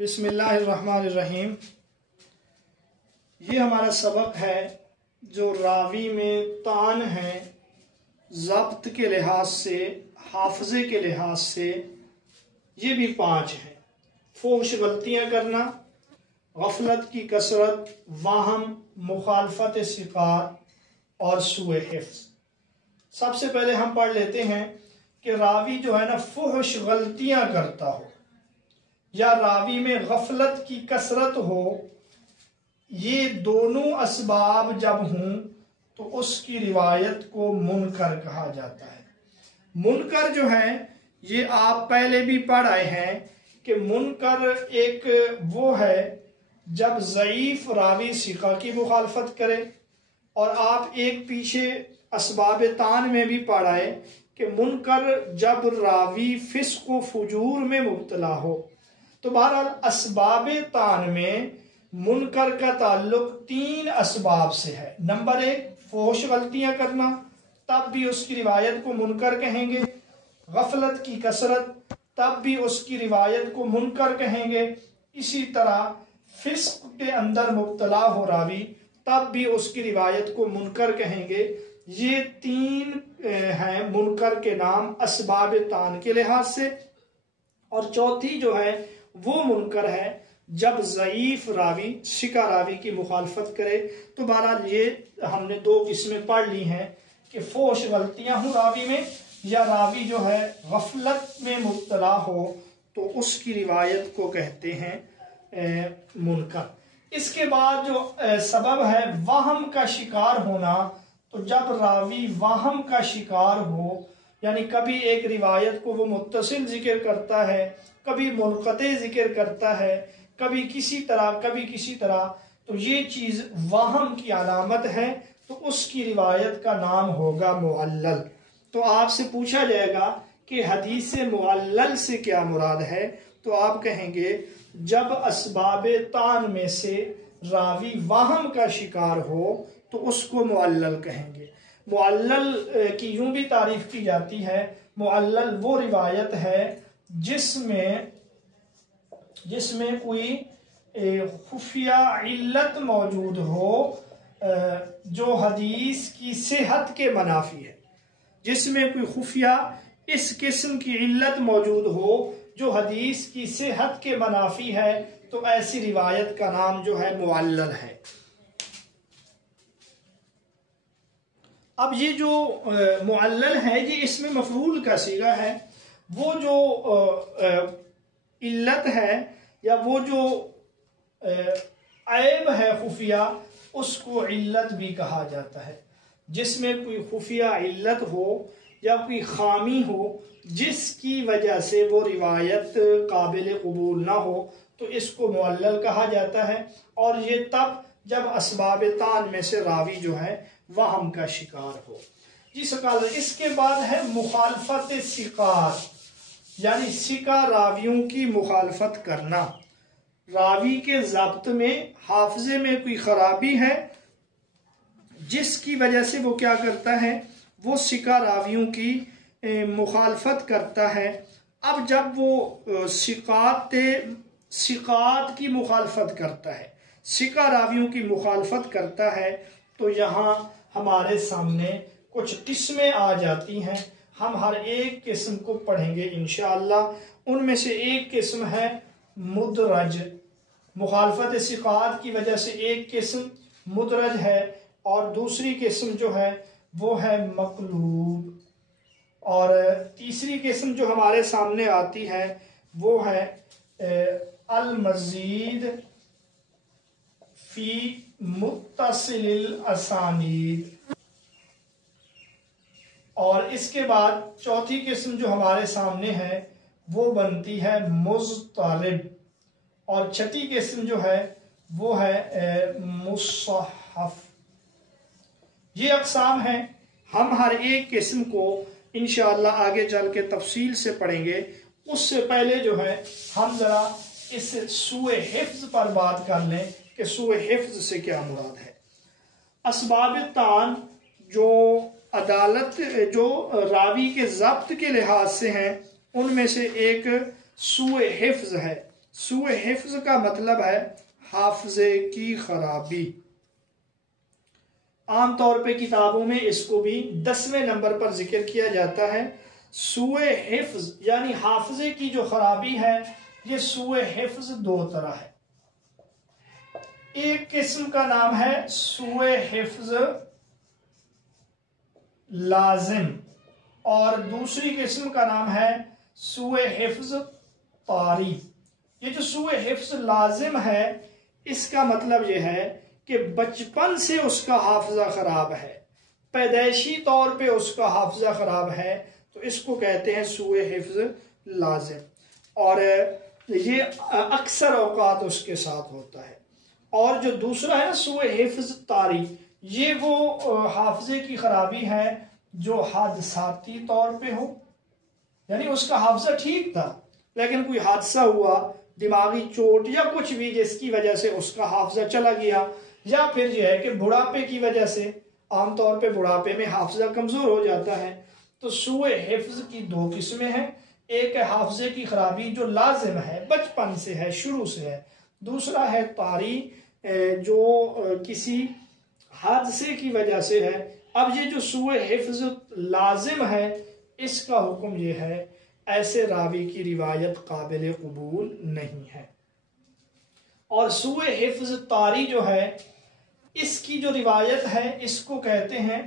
بسم اللہ الرحمن الرحیم۔ یہ ہمارا سبق ہے جو راوی میں طعن ہے، ضبط کے لحاظ سے، حافظے کے لحاظ سے، یہ بھی 5 ہیں۔ فحش غلطیاں کرنا، غفلت کی کثرت، واہم، مخالفت ثقات اور سوء حفظ۔ سب سے پہلے ہم پڑھ لیتے ہیں کہ راوی جو ہے نا فحش غلطیاں کرتا ہو یا راوی میں غفلت کی کثرت ہو، یہ دونوں اسباب جب ہوں تو اس کی روایت کو منکر کہا جاتا ہے۔ منکر جو ہے یہ آپ پہلے بھی پڑھ آئے ہیں کہ منکر ایک وہ ہے جب ضعیف راوی ثقہ کی مخالفت کرے، اور آپ ایک پیچھے اسباب طعن میں بھی پڑھ آئے کہ منکر جب راوی فسق و فجور میں مبتلا ہو۔ تو بہرحال اسباب طعن میں منکر کا تعلق 3 اسباب سے ہے۔ نمبر 1 فحش غلطیاں کرنا، تب بھی اس کی روایت کو منکر کہیں گے۔ غفلت کی کثرت، تب بھی اس کی روایت کو منکر کہیں گے۔ اسی طرح فسق کے اندر مبتلا ہو راوی، تب بھی اس کی روایت کو منکر کہیں گے۔ یہ 3 ہیں منکر کے نام اسباب طعن کے لحاظ سے۔ اور چوتھی جو ہے وہ منکر ہے جب ضعیف راوی ثقہ راوی کی مخالفت کرے۔ تو بہرحال یہ ہم نے 2 قسمیں پڑھ لی ہیں کہ فحش غلطیاں ہوں راوی میں، یا راوی جو ہے غفلت میں مبتلا ہو تو اس کی روایت کو کہتے ہیں منکر۔ اس کے بعد جو سبب ہے وہم کا شکار ہونا، تو جب راوی وہم کا شکار ہو، یعنی کبھی ایک روایت کو وہ متصل ذکر کرتا ہے، کبھی منقطع ذکر کرتا ہے، کبھی کسی طرح، تو یہ چیز وہم کی علامت ہے، تو اس کی روایت کا نام ہوگا معلل۔ تو آپ سے پوچھا جائے گا کہ حدیث معلل سے کیا مراد ہے، تو آپ کہیں گے جب اسباب طعن میں سے راوی وہم کا شکار ہو تو اس کو معلل کہیں گے۔ معلل کی یوں بھی تعریف کی جاتی ہے، معلل وہ روایت ہے جس میں کوئی خفیہ علت موجود ہو جو حدیث کی صحت کے منافی ہے۔ جس میں کوئی خفیہ اس قسم کی علت موجود ہو جو حدیث کی صحت کے منافی ہے، تو ایسی روایت کا نام جو ہے معلل ہے۔ اب یہ جو معلل ہے یہ اس میں مفعول کا صیغہ ہے۔ وہ جو علت ہے یا وہ جو عیب ہے خفیہ، اس کو علت بھی کہا جاتا ہے۔ جس میں کوئی خفیہ علت ہو یا کوئی خامی ہو جس کی وجہ سے وہ روایت قابل قبول نہ ہو، تو اس کو معلل کہا جاتا ہے۔ اور یہ تب جب اسباب طعن میں سے راوی جو ہے وہم کا شکار ہو۔ جی سکالر، اس کے بعد ہے مخالفت ثقات، یعنی ثقہ راویوں کی مخالفت کرنا۔ راوی کے ضبط میں، حافظے میں کوئی خرابی ہے جس کی وجہ سے وہ کیا کرتا ہے، وہ ثقہ راویوں کی مخالفت کرتا ہے۔ اب جب وہ ثقات کی مخالفت کرتا ہے، ثقہ راویوں کی مخالفت کرتا ہے، تو یہاں ہمارے سامنے کچھ قسمیں آ جاتی ہیں۔ ہم ہر ایک قسم کو پڑھیں گے انشاءاللہ۔ ان میں سے ایک قسم ہے مدرج۔ مخالفت ثقات کی وجہ سے ایک قسم مدرج ہے، اور دوسری قسم جو ہے وہ ہے مقلوب، اور تیسری قسم جو ہمارے سامنے آتی ہے وہ ہے المزید فی متصل الاسانید۔ اور اس کے بعد چوتھی قسم جو ہمارے سامنے ہے وہ بنتی ہے مضطرب، اور چھٹی قسم جو ہے وہ ہے مصحف۔ یہ اقسام ہیں۔ ہم ہر ایک قسم کو انشاءاللہ آگے چل کے تفصیل سے پڑھیں گے۔ اس سے پہلے جو ہے ہم ذرا اس سوء حفظ پر بات کر لیں کہ سوء حفظ سے کیا مراد ہے۔ اسباب طعن جو راوی کے ضبط کے لحاظ سے ہیں، ان میں سے ایک سوء حفظ ہے۔ سوء حفظ کا مطلب ہے حافظے کی خرابی۔ عام طور پہ کتابوں میں اس کو بھی 10ویں نمبر پر ذکر کیا جاتا ہے۔ سوء حفظ یعنی حافظے کی جو خرابی ہے، یہ سوء حفظ دو طرح ہے۔ ایک قسم کا نام ہے سوء حفظ لازم، اور دوسری قسم کا نام ہے سوء حفظ طاری۔ یہ جو سوء حفظ لازم ہے، اس کا مطلب یہ ہے کہ بچپن سے اس کا حافظہ خراب ہے، پیدائشی طور پہ اس کا حافظہ خراب ہے، تو اس کو کہتے ہیں سوء حفظ لازم، اور یہ اکثر اوقات اس کے ساتھ ہوتا ہے۔ اور جو دوسرا ہے سوء حفظ طاری، یہ وہ حافظے کی خرابی ہے جو حادثاتی طور پہ ہو، یعنی اس کا حافظہ ٹھیک تھا لیکن کوئی حادثہ ہوا، دماغی چوٹ یا کچھ بھی، جس کی وجہ سے اس کا حافظہ چلا گیا، یا پھر یہ ہے کہ بڑھاپے کی وجہ سے، عام طور پہ بڑھاپے میں حافظہ کمزور ہو جاتا ہے۔ تو سوء حفظ کی دو قسمیں ہیں، ایک ہے حافظے کی خرابی جو لازم ہے، بچپن سے ہے، شروع سے ہے، دوسرا ہے طاری جو کسی حادثے کی وجہ سے ہے۔ اب یہ جو سوء حفظ لازم ہے، اس کا حکم یہ ہے ایسے راوی کی روایت قابل قبول نہیں ہے۔ اور سوء حفظ طاری جو ہے، اس کی جو روایت ہے، اس کو کہتے ہیں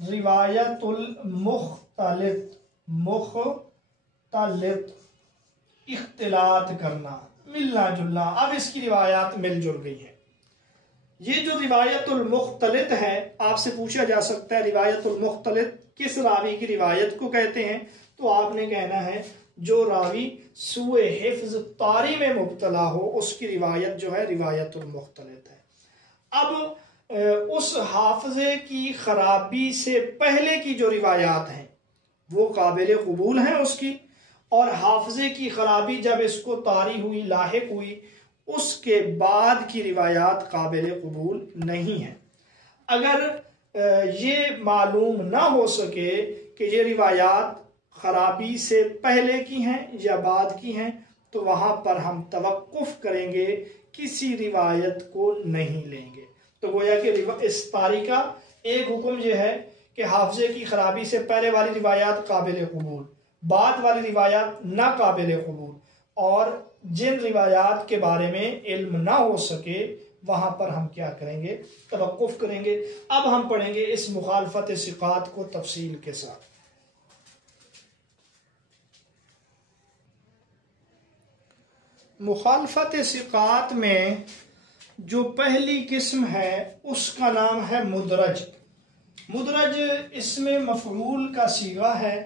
روایت المختلط۔ مختلط اختلاط کرنا، ملنا جلنا، اب اس کی روایات مل جل گئی ہیں۔ یہ جو روایت المختلط ہے، آپ سے پوچھا جا سکتا ہے روایت المختلط کس راوی کی روایت کو کہتے ہیں، تو آپ نے کہنا ہے جو راوی سوء حفظ طاری میں مبتلا ہو، اس کی روایت جو ہے روایت المختلط ہے۔ اب اس حافظے کی خرابی سے پہلے کی جو روایات ہیں وہ قابل قبول ہیں اس کی، اور حافظے کی خرابی جب اس کو طاری ہوئی، لاحق ہوئی، اس کے بعد کی روایات قابل قبول نہیں ہیں۔ اگر یہ معلوم نہ ہو سکے کہ یہ روایات خرابی سے پہلے کی ہیں یا بعد کی ہیں، تو وہاں پر ہم توقف کریں گے، کسی روایت کو نہیں لیں گے۔ تو گویا کہ اس طاری کا ایک حکم یہ ہے کہ حافظے کی خرابی سے پہلے والی روایات قابل قبول، بعد والی روایات ناقابل قبول، اور جن روایات کے بارے میں علم نہ ہو سکے وہاں پر ہم کیا کریں گے؟ توقف کریں گے۔ اب ہم پڑھیں گے اس مخالفت ثقات کو تفصیل کے ساتھ۔ مخالفت ثقات میں جو پہلی قسم ہے اس کا نام ہے مدرج۔ مدرج اسم مفعول کا صیغہ ہے،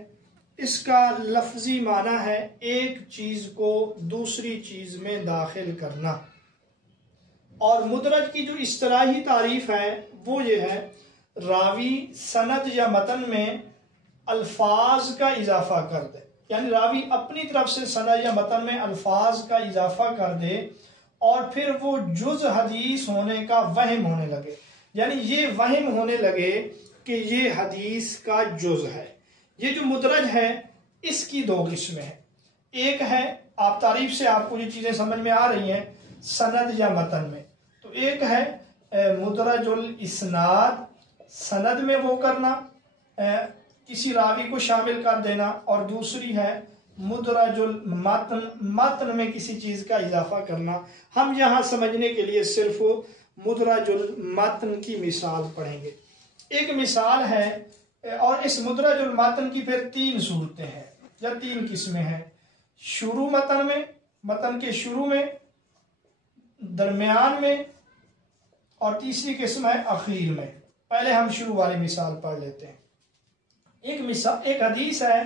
اس کا لفظی معنی ہے ایک چیز کو دوسری چیز میں داخل کرنا۔ اور مدرج کی جو اصطلاحی تعریف ہے وہ یہ ہے، راوی سند یا متن میں الفاظ کا اضافہ کر دے، یعنی راوی اپنی طرف سے سند یا متن میں الفاظ کا اضافہ کر دے اور پھر وہ جز حدیث ہونے کا وہم ہونے لگے، یعنی یہ وہم ہونے لگے کہ یہ حدیث کا جز ہے۔ یہ جو مدرج ہے اس کی دو قسمیں ہیں۔ ایک ہے، آپ تعریف سے آپ کو یہ چیزیں سمجھ میں آ رہی ہیں، سند یا متن میں، تو ایک ہے مدرج الاسناد، سند میں وہ کرنا، کسی راوی کو شامل کر دینا، اور دوسری ہے مدرج المتن، متن میں کسی چیز کا اضافہ کرنا۔ ہم یہاں سمجھنے کے لیے صرف مدرج المتن کی مثال پڑھیں گے۔ ایک مثال ہے، اور اس مدرج المتن کی پھر 3 صورتیں ہیں یا 3 قسمیں ہیں۔ شروع متن میں، متن کے شروع میں، درمیان میں، اور تیسری قسم ہے اخیر میں۔ پہلے ہم شروع والی مثال پڑھ لیتے ہیں۔ ایک حدیث ہے،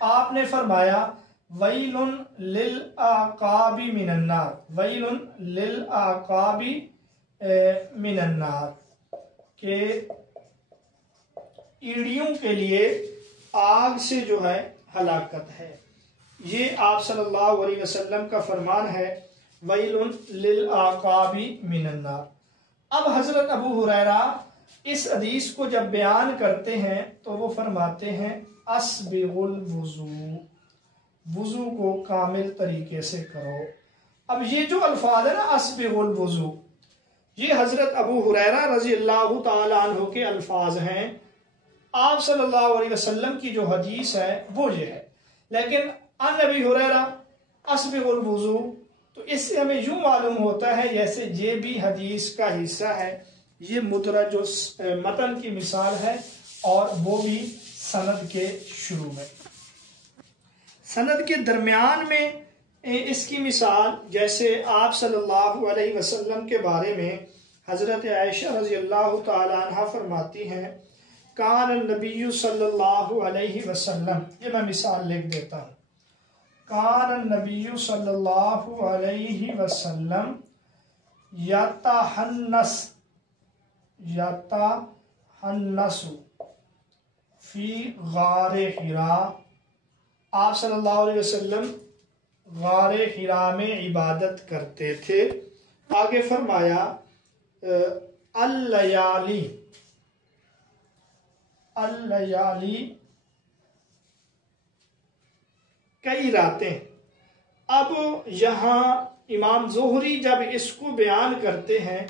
آپ نے فرمایا ویل للعقاب من النار، ویل للعقاب من النار، کہ ایڑیوں کے لیے آگ سے جو ہے ہلاکت ہے۔ یہ آپ صلی اللہ علیہ وسلم کا فرمان ہے، ویل للعقاب من النار۔ اب حضرت ابو ہریرہ اس حدیث کو جب بیان کرتے ہیں تو وہ فرماتے ہیں اسبغ الوضو، وضو کو کامل طریقے سے کرو۔ اب یہ جو الفاظ ہے نا اسبغ الوضو، یہ حضرت ابو ہریرہ رضی اللہ تعالیٰ عنہ کے الفاظ ہیں۔ آپ صلی اللہ علیہ وسلم کی جو حدیث ہے وہ یہ ہے، لیکن عن ابی ہریرہ اسبغ الوضو، تو اس سے ہمیں یوں معلوم ہوتا ہے جیسے یہ بھی حدیث کا حصہ ہے، یہ مدرج متن کی مثال ہے، اور وہ بھی سند کے شروع میں۔ سند کے درمیان میں اس کی مثال جیسے آپ صلی اللہ علیہ وسلم کے بارے میں حضرت عائشہ رضی اللہ تعالی عنہ فرماتی ہیں، کان النبی صلی اللہ علیہ وسلم، یہ میں مثال لکھ دیتا ہوں، کان النبی صلی اللہ علیہ وسلم یتحنس فی غار حراء، آپ صلی اللہ علیہ وسلم غار حراء میں عبادت کرتے تھے۔ آگے فرمایا اللیالی کئی راتیں۔ اب یہاں امام زہری جب اس کو بیان کرتے ہیں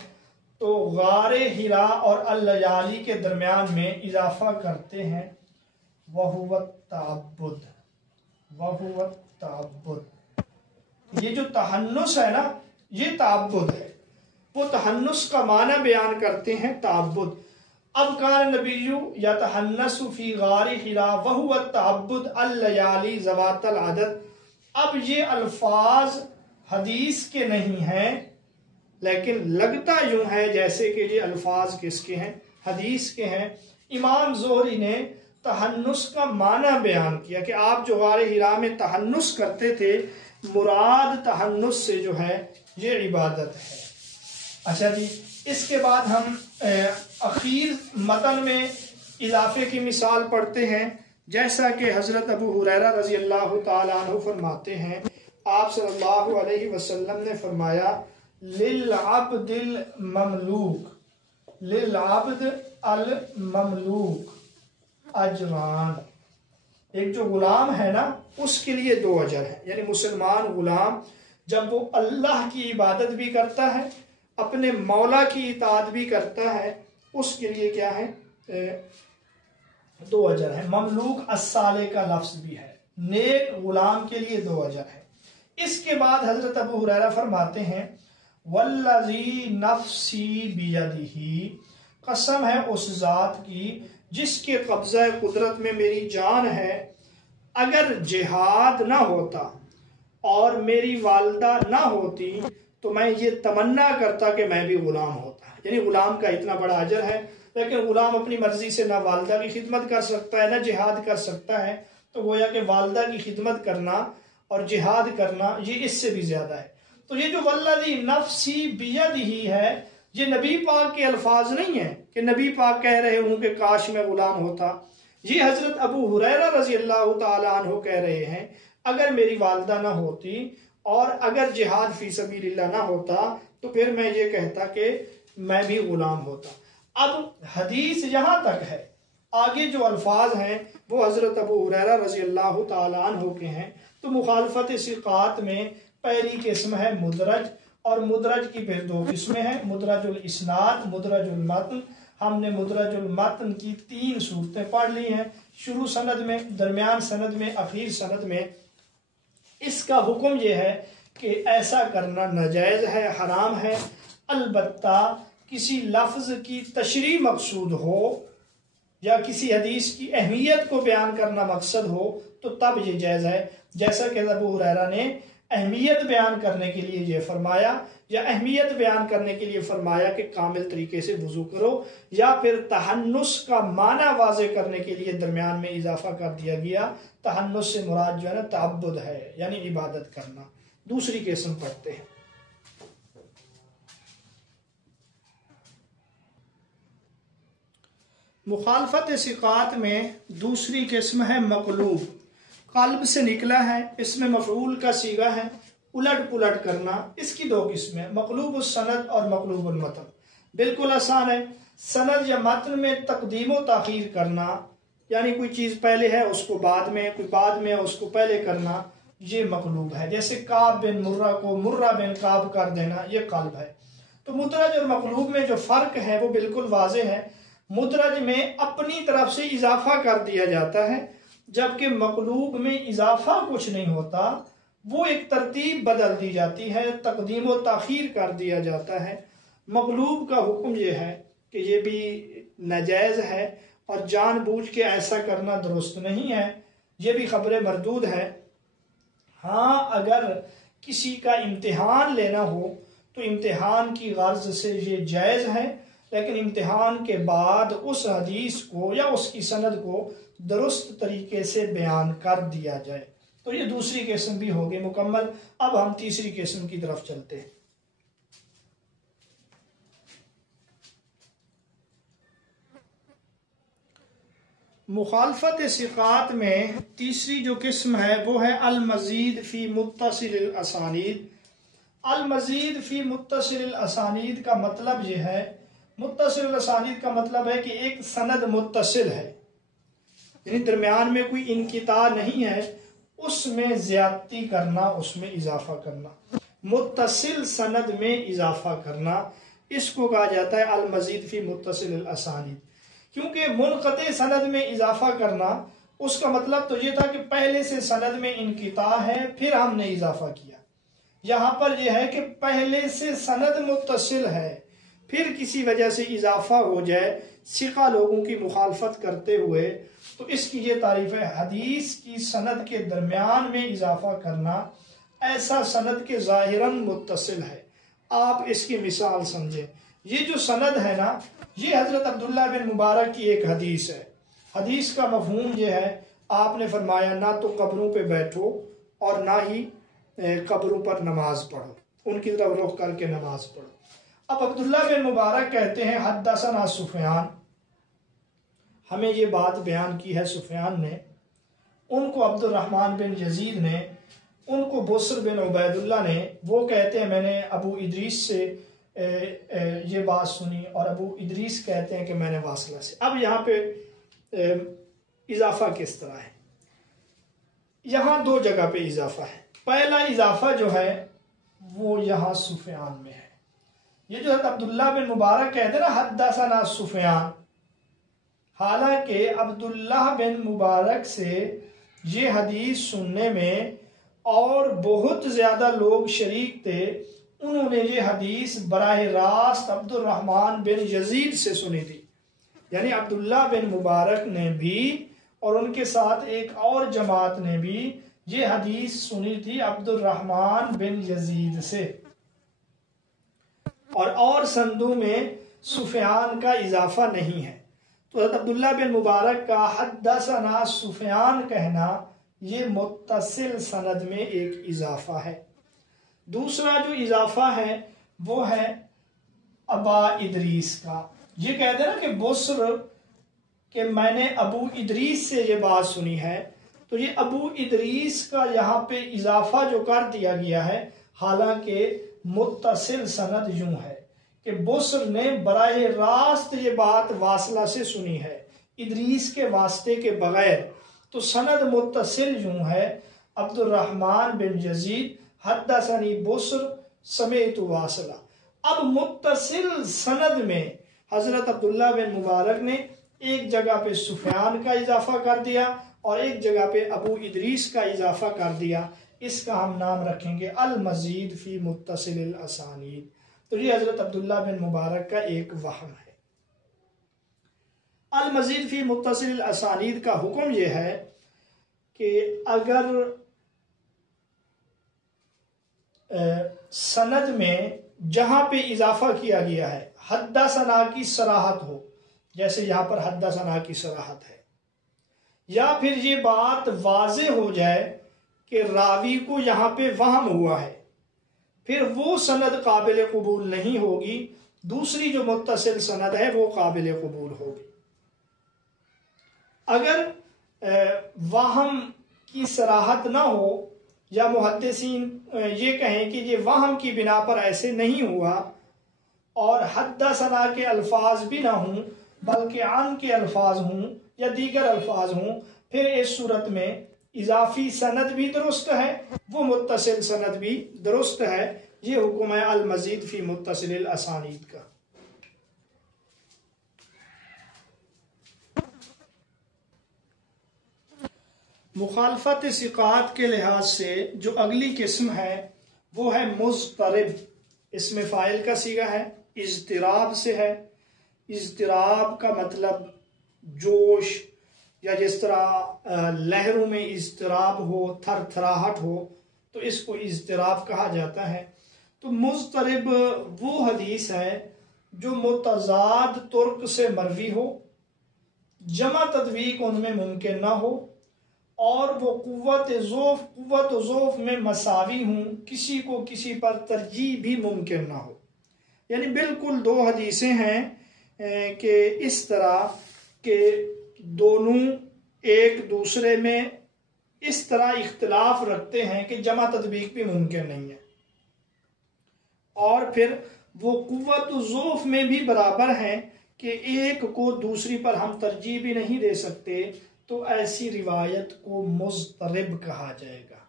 تو غار حراء اور اللیالی کے درمیان میں اضافہ کرتے ہیں وَهُوَ التعبد۔ یہ جو تحنس ہے نا، یہ تعبد ہے، وہ تحنس کا معنی بیان کرتے ہیں تعبد۔ اب کان نبی یتحنس فی غار حراء وَهُوَ التعبد اللیالی ذوات العدد، اب یہ الفاظ حدیث کے نہیں ہیں، لیکن لگتا یوں ہے جیسے کہ یہ الفاظ کس کے ہیں، حدیث کے ہیں۔ امام زہری نے تحنس کا معنی بیان کیا کہ آپ جو غار حراء میں تحنس کرتے تھے، مراد تحنس سے جو ہے یہ عبادت ہے۔ اچھا جی، اس کے بعد ہم اخیر متن میں اضافے کی مثال پڑھتے ہیں، جیسا کہ حضرت ابو ہریرہ رضی اللہ تعالیٰ عنہ فرماتے ہیں، آپ صلی اللہ علیہ وسلم نے فرمایا للعبد المملوک اجران، ایک جو غلام ہے نا اس کے لیے 2 اجر ہیں، یعنی مسلمان غلام جب وہ اللہ کی عبادت بھی کرتا ہے، اپنے مولا کی اطاعت بھی کرتا ہے، اس کے لیے کیا ہے 2 اجر ہیں۔ مملوک الصالح کا لفظ بھی ہے، نیک غلام کے لیے 2 اجر ہے۔ اس کے بعد حضرت ابو ہریرہ فرماتے ہیں والذی نفسی بیدہ، قسم ہے اس ذات کی جس کے قبضہ قدرت میں میری جان ہے، اگر جہاد نہ ہوتا اور میری والدہ نہ ہوتی تو میں یہ تمنا کرتا کہ میں بھی غلام ہوتا۔ یعنی غلام کا اتنا بڑا اجر ہے، لیکن غلام اپنی مرضی سے نہ والدہ کی خدمت کر سکتا ہے نہ جہاد کر سکتا ہے، تو گویا کہ والدہ کی خدمت کرنا اور جہاد کرنا یہ اس سے بھی زیادہ ہے۔ تو یہ جو والذی نفسی بیدہ ہے، یہ نبی پاک کے الفاظ نہیں ہیں کہ نبی پاک کہہ رہے ہوں کہ کاش میں غلام ہوتا، یہ حضرت ابو ہریرہ رضی اللہ تعالیٰ عنہ کہہ رہے ہیں اگر میری والدہ نہ ہوتی اور اگر جہاد فی سبیل اللہ نہ ہوتا تو پھر میں یہ کہتا کہ میں بھی غلام ہوتا۔ اب حدیث یہاں تک ہے، آگے جو الفاظ ہیں وہ حضرت ابو ہریرہ رضی اللہ تعالیٰ عنہ کے ہیں۔ تو مخالفت ثقات میں پہلی قسم ہے مدرج، اور مدرج کی پھر 2 قسمیں ہیں، مدرج الاسناد، مدرج المتن۔ ہم نے مدرج المتن کی 3 صورتیں پڑھ لی ہیں، شروع سند میں، درمیان سند میں، اخیر سند میں۔ اس کا حکم یہ ہے کہ ایسا کرنا ناجائز ہے، حرام ہے، البتہ کسی لفظ کی تشریح مقصود ہو یا کسی حدیث کی اہمیت کو بیان کرنا مقصد ہو تو تب یہ جائز ہے، جیسا کہ ابو ہریرہ نے اہمیت بیان کرنے کے لیے یہ فرمایا، یا اہمیت بیان کرنے کے لیے فرمایا کہ کامل طریقے سے وضو کرو، یا پھر تحنس کا معنی واضح کرنے کے لیے درمیان میں اضافہ کر دیا گیا۔ تحنس سے مراد جو ہے نا تعبد ہے، یعنی عبادت کرنا۔ دوسری قسم پڑھتے ہیں۔ مخالفت ثقات میں دوسری قسم ہے مقلوب، قلب سے نکلا ہے، اس میں مفعول کا صیغہ ہے، الٹ پلٹ کرنا۔ اس کی 2 قسمیں، مقلوب السند اور مقلوب المتن۔ بالکل آسان ہے، سند یا متن میں تقدیم و تاخیر کرنا، یعنی کوئی چیز پہلے ہے اس کو بعد میں، کوئی بعد میں اس کو پہلے کرنا، یہ مقلوب ہے، جیسے کعب بن مرہ کو مرہ بن کعب کر دینا یہ قلب ہے۔ تو مدرج اور مقلوب میں جو فرق ہے وہ بالکل واضح ہے۔ مدرج میں اپنی طرف سے اضافہ کر دیا جاتا ہے، جبکہ مقلوب میں اضافہ کچھ نہیں ہوتا، وہ ایک ترتیب بدل دی جاتی ہے، تقدیم و تاخیر کر دیا جاتا ہے۔ مقلوب کا حکم یہ ہے کہ یہ بھی ناجائز ہے اور جان بوجھ کے ایسا کرنا درست نہیں ہے، یہ بھی خبر مردود ہے۔ ہاں اگر کسی کا امتحان لینا ہو تو امتحان کی غرض سے یہ جائز ہے، لیکن امتحان کے بعد اس حدیث کو یا اس کی سند کو درست طریقے سے بیان کر دیا جائے۔ تو یہ دوسری قسم بھی ہوگی مکمل۔ اب ہم تیسری قسم کی طرف چلتے ہیں۔ مخالفت ثقات میں تیسری جو قسم ہے وہ ہے المزید فی متصل الاسانید۔ المزید فی متصل الاسانید کا مطلب یہ ہے، متصل الاسانید کا مطلب ہے کہ ایک سند متصل ہے، یعنی درمیان میں کوئی انقطاع نہیں ہے، اس میں زیادتی کرنا، اس میں اضافہ کرنا، متصل سند میں اضافہ کرنا، اس کو کہا جاتا ہے المزید فی متصل الاسانید۔ کیونکہ منقطع سند میں اضافہ کرنا، اس کا مطلب تو یہ تھا کہ پہلے سے سند میں انقطاع ہے پھر ہم نے اضافہ کیا۔ یہاں پر یہ ہے کہ پہلے سے سند متصل ہے پھر کسی وجہ سے اضافہ ہو جائے ثقہ لوگوں کی مخالفت کرتے ہوئے، تو اس کی یہ تعریف ہے، حدیث کی سند کے درمیان میں اضافہ کرنا ایسا سند کے ظاہراً متصل ہے۔ آپ اس کی مثال سمجھیں، یہ جو سند ہے نا، یہ حضرت عبداللہ بن مبارک کی ایک حدیث ہے۔ حدیث کا مفہوم یہ ہے، آپ نے فرمایا نہ تو قبروں پہ بیٹھو اور نہ ہی قبروں پر نماز پڑھو، ان کی طرف رخ کر کے نماز پڑھو۔ اب عبداللہ بن مبارک کہتے ہیں حدثنا سفیان، ہمیں یہ بات بیان کی ہے سفیان نے، ان کو عبد الرحمن بن یزید نے، ان کو بصر بن عبید اللہ نے، وہ کہتے ہیں میں نے ابو ادریس سے یہ بات سنی، اور ابو ادریس کہتے ہیں کہ میں نے واصلہ سے۔ اب یہاں پہ اضافہ کس طرح ہے؟ یہاں دو جگہ پہ اضافہ ہے۔ پہلا اضافہ جو ہے وہ یہاں سفیان میں ہے۔ یہ جو عبداللہ بن مبارک کہتے ہیں نا حدثنا سفیان، حالانکہ عبداللہ بن مبارک سے یہ حدیث سننے میں اور بہت زیادہ لوگ شریک تھے، انہوں نے یہ حدیث براہ راست عبد الرحمن بن یزید سے سنی تھی، یعنی عبداللہ بن مبارک نے بھی اور ان کے ساتھ ایک اور جماعت نے بھی یہ حدیث سنی تھی عبد الرحمن بن یزید سے، اور سندوں میں سفیان کا اضافہ نہیں ہے۔ تو حضرت عبداللہ بن مبارک کا حدثنا سفیان کہنا یہ متصل سند میں ایک اضافہ ہے۔ دوسرا جو اضافہ ہے وہ ہے ابا ادریس کا۔ یہ کہتے ہیں نا کہ بصر کہ میں نے ابو ادریس سے یہ بات سنی ہے، تو یہ ابو ادریس کا یہاں پہ اضافہ جو کر دیا گیا ہے، حالانکہ متصل سند یوں ہے کہ بصر نے براہ راست یہ بات واصلہ سے سنی ہے، ادریس کے واسطے کے بغیر، تو سند متصل یوں ہے عبد الرحمن بن یزید حدثنی بصر سمعت واصلہ۔ اب متصل سند میں حضرت عبداللہ بن مبارک نے ایک جگہ پہ سفیان کا اضافہ کر دیا اور ایک جگہ پہ ابو ادریس کا اضافہ کر دیا، اس کا ہم نام رکھیں گے المزید فی متصل الاسانید۔ تو یہ حضرت عبداللہ بن مبارک کا ایک وہم ہے۔ المزید فی متصل الاسانید کا حکم یہ ہے کہ اگر سند میں جہاں پہ اضافہ کیا گیا ہے حدثنا کی صراحت ہو، جیسے یہاں پر حدثنا کی صراحت ہے، یا پھر یہ بات واضح ہو جائے کہ راوی کو یہاں پہ وہم ہوا ہے، پھر وہ سند قابل قبول نہیں ہوگی، دوسری جو متصل سند ہے وہ قابل قبول ہوگی۔ اگر وہم کی صراحت نہ ہو یا محدثین یہ کہیں کہ یہ وہم کی بنا پر ایسے نہیں ہوا، اور حدثنا کے الفاظ بھی نہ ہوں بلکہ عن کے الفاظ ہوں یا دیگر الفاظ ہوں، پھر اس صورت میں اضافی سند بھی درست ہے، وہ متصل سند بھی درست ہے۔ یہ حکم ہے المزید فی متصل الاسانید کا۔ مخالفت ثقات کے لحاظ سے جو اگلی قسم ہے وہ ہے مضطرب۔ اس میں فاعل کا صیغہ ہے، اضطراب سے ہے۔ اضطراب کا مطلب جوش، یا جس طرح لہروں میں اضطراب ہو، تھر تھراہٹ ہو، تو اس کو اضطراب کہا جاتا ہے۔ تو مضطرب وہ حدیث ہے جو متضاد طرق سے مروی ہو، جمع تطبیق ان میں ممکن نہ ہو، اور وہ قوت و ضعف میں مساوی ہوں، کسی کو کسی پر ترجیح بھی ممکن نہ ہو۔ یعنی بالکل دو حدیثیں ہیں کہ اس طرح کہ دونوں ایک دوسرے میں اس طرح اختلاف رکھتے ہیں کہ جمع تطبیق بھی ممکن نہیں ہے، اور پھر وہ قوت و ضعف میں بھی برابر ہیں کہ ایک کو دوسری پر ہم ترجیح بھی نہیں دے سکتے، تو ایسی روایت کو مضطرب کہا جائے گا۔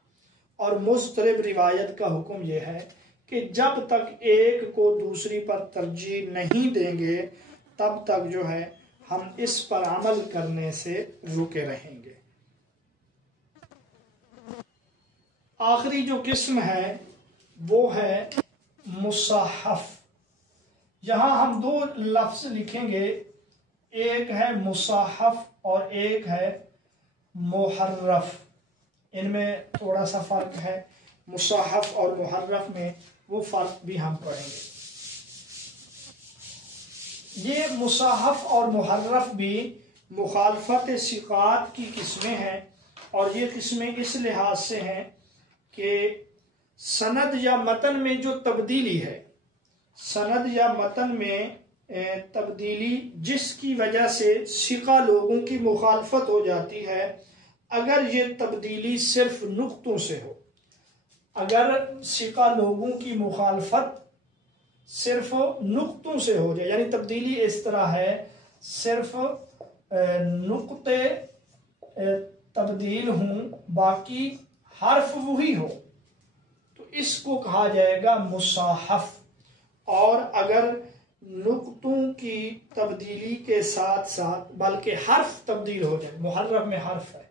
اور مضطرب روایت کا حکم یہ ہے کہ جب تک ایک کو دوسری پر ترجیح نہیں دیں گے تب تک جو ہے ہم اس پر عمل کرنے سے رکے رہیں گے۔ آخری جو قسم ہے وہ ہے مصحف۔ یہاں ہم دو لفظ لکھیں گے، ایک ہے مصحف اور ایک ہے محرف۔ ان میں تھوڑا سا فرق ہے، مصحف اور محرف میں، وہ فرق بھی ہم پڑھیں گے۔ یہ مصحف اور محرف بھی مخالفت ثقات کی قسمیں ہیں، اور یہ قسمیں اس لحاظ سے ہیں کہ سند یا متن میں جو تبدیلی ہے، سند یا متن میں تبدیلی جس کی وجہ سے ثقہ لوگوں کی مخالفت ہو جاتی ہے، اگر یہ تبدیلی صرف نقطوں سے ہو، اگر ثقہ لوگوں کی مخالفت صرف نقطوں سے ہو جائے، یعنی تبدیلی اس طرح ہے صرف نقطے تبدیل ہوں باقی حرف وہی ہو، تو اس کو کہا جائے گا مصحف۔ اور اگر نقطوں کی تبدیلی کے ساتھ ساتھ بلکہ حرف تبدیل ہو جائے، محرف میں حرف ہے،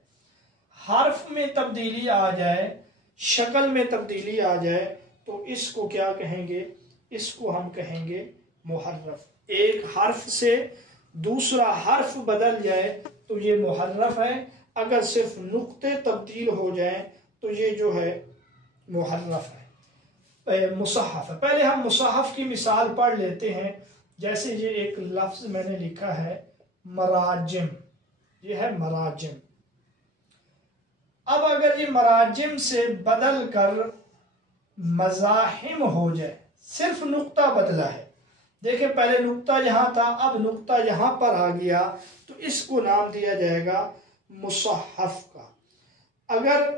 حرف میں تبدیلی آ جائے، شکل میں تبدیلی آ جائے، تو اس کو کیا کہیں گے؟ اس کو ہم کہیں گے محرف۔ ایک حرف سے دوسرا حرف بدل جائے تو یہ محرف ہے، اگر صرف نقطے تبدیل ہو جائیں تو یہ جو ہے محرف ہے، مصحف ہے۔ پہلے ہم مصحف کی مثال پڑھ لیتے ہیں۔ جیسے یہ ایک لفظ میں نے لکھا ہے مراجم، یہ ہے مراجم۔ اب اگر یہ مراجم سے بدل کر مزاحم ہو جائے، صرف نقطہ بدلا ہے، دیکھیں پہلے نقطہ یہاں تھا، اب نقطہ یہاں پر آ گیا، تو اس کو نام دیا جائے گا مصحف کا۔ اگر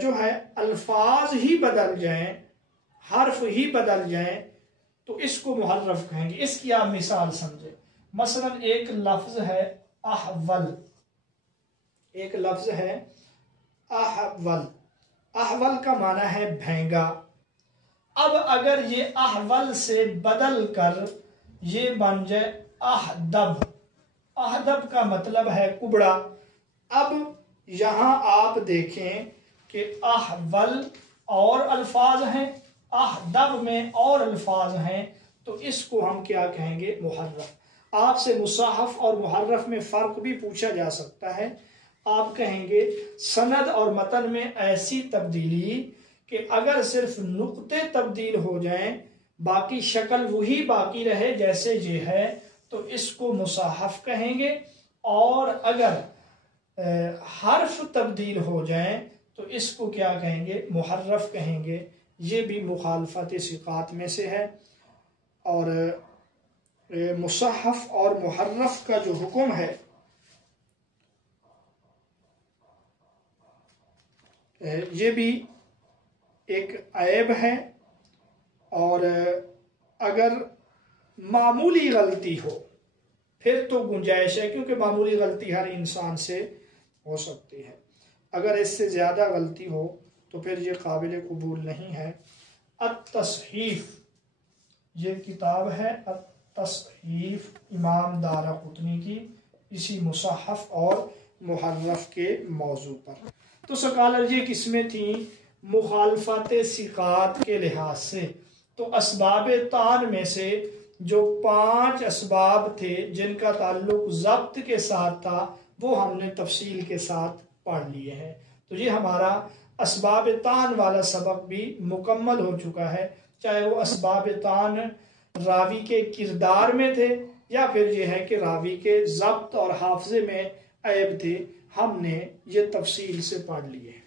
جو ہے الفاظ ہی بدل جائیں، حرف ہی بدل جائیں، تو اس کو محرف کہیں گے۔ اس کی آپ مثال سمجھیں، مثلا ایک لفظ ہے احول، ایک لفظ ہے احول، احول کا معنی ہے بھینگا۔ اب اگر یہ احول سے بدل کر یہ بن جائے احدب، احدب کا مطلب ہے کبڑا۔ اب یہاں آپ دیکھیں کہ احول اور الفاظ ہیں، احدب میں اور الفاظ ہیں، تو اس کو ہم کیا کہیں گے؟ محرف۔ آپ سے مصحف اور محرف میں فرق بھی پوچھا جا سکتا ہے، آپ کہیں گے سند اور متن میں ایسی تبدیلی کہ اگر صرف نقطے تبدیل ہو جائیں باقی شکل وہی باقی رہے جیسے یہ ہے، تو اس کو مصحف کہیں گے، اور اگر حرف تبدیل ہو جائیں تو اس کو کیا کہیں گے؟ محرف کہیں گے۔ یہ بھی مخالفت ثقات میں سے ہے۔ اور مصحف اور محرف کا جو حکم ہے یہ بھی ایک عیب ہے، اور اگر معمولی غلطی ہو پھر تو گنجائش ہے، کیونکہ معمولی غلطی ہر انسان سے ہو سکتی ہے۔ اگر اس سے زیادہ غلطی ہو تو پھر یہ قابل قبول نہیں ہے۔ التصحیف، یہ کتاب ہے التصحیف امام دارقطنی کی، اسی مصحف اور محرف کے موضوع پر۔ تو سکالر یہ قسمیں تھیں مخالفت ثقات کے لحاظ سے۔ تو اسباب طعن میں سے جو 5 اسباب تھے جن کا تعلق ضبط کے ساتھ تھا وہ ہم نے تفصیل کے ساتھ پڑھ لیے ہیں۔ تو یہ ہمارا اسباب طعن والا سبق بھی مکمل ہو چکا ہے، چاہے وہ اسباب طعن راوی کے کردار میں تھے یا پھر یہ ہے کہ راوی کے ضبط اور حافظے میں عیب تھے، ہم نے یہ تفصیل سے پڑھ لیے ہیں۔